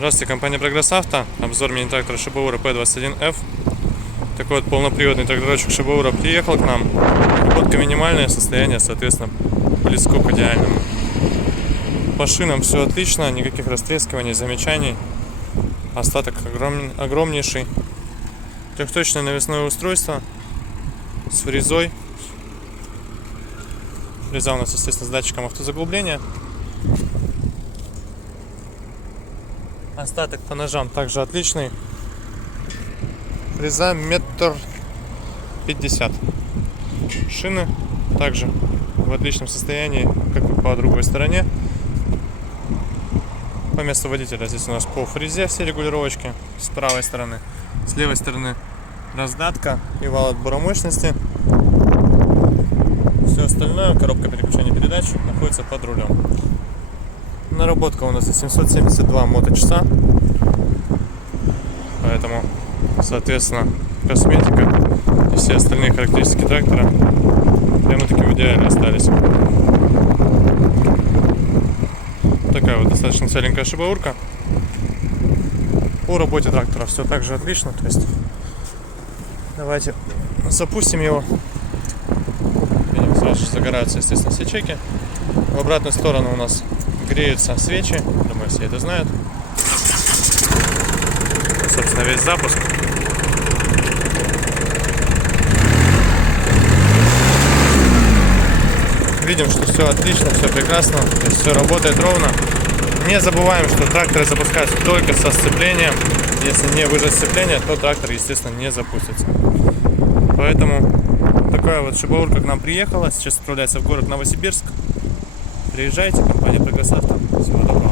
Здравствуйте, компания Прогресс Авто. Обзор мини-трактора Шибаура P21F. Такой вот полноприводный тракторочек Шибаура приехал к нам. Работка минимальная, состояние, соответственно, близко к идеальному. По шинам все отлично, никаких растрескиваний, замечаний. Остаток огромнейший. Трехточное навесное устройство с фрезой. Фреза у нас, естественно, с датчиком автозаглубления. Остаток по ножам также отличный. Фреза 1,50 м. Шины также в отличном состоянии, как и по другой стороне. По месту водителя здесь у нас по фрезе все регулировочки с правой стороны. С левой стороны раздатка и вал отбора мощности. Все остальное, коробка переключения передач, находится под рулем. Наработка у нас 772 моточаса. Поэтому, соответственно, косметика и все остальные характеристики трактора прямо-таки в идеале остались. Такая вот достаточно целенькая шибаурка. По работе трактора все так же отлично. То есть давайте запустим его. Видим, сразу же загораются, естественно, все чеки. В обратную сторону у нас греются свечи. Думаю, все это знают. Собственно, весь запуск. Видим, что все отлично, все прекрасно, то есть все работает ровно. Не забываем, что тракторы запускаются только со сцеплением. Если не выжать сцепление, то трактор, естественно, не запустится. Поэтому такая вот шибаурка к нам приехала. Сейчас отправляется в город Новосибирск. Приезжайте, компания Прогресс Авто. Всего доброго.